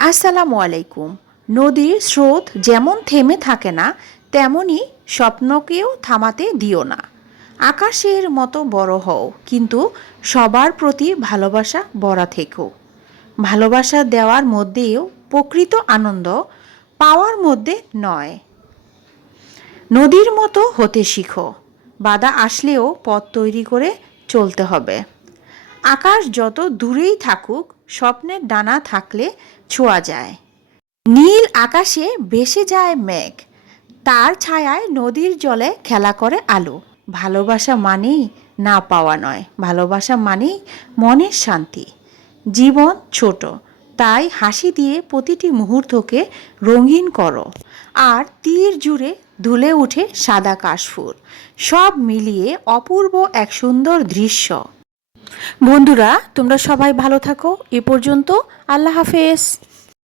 আসসালামু আলাইকুম। নদীর স্রোত যেমন থেমে থাকে না, তেমনি স্বপ্নকেও থামাতে দিও না। আকাশের মতো বড় হও, কিন্তু সবার প্রতি ভালোবাসা ভরা থেকো। ভালোবাসা দেওয়ার মধ্যেও প্রকৃত আনন্দ, পাওয়ার মধ্যে নয়। নদীর মতো হতে শিখো। বাধা আসলেও পথ তৈরি করে চলতে হবে। আকাশ যত দূরেই থাকুক, স্বপ্নের ডানা থাকলে ছোঁয়া যায়। নীল আকাশে ভেসে যায় মেঘ, তার ছায়ায় নদীর জলে খেলা করে আলো। ভালোবাসা মানেই না পাওয়া নয়, ভালোবাসা মানেই মনের শান্তি। জীবন ছোট, তাই হাসি দিয়ে প্রতিটি মুহূর্তকে রঙিন করো। আর তীর জুড়ে দুলে উঠে সাদা কাশফুল, সব মিলিয়ে অপূর্ব এক সুন্দর দৃশ্য। বন্ধুরা, তোমরা সবাই ভালো থাকো। এ পর্যন্ত, আল্লাহ হাফেজ।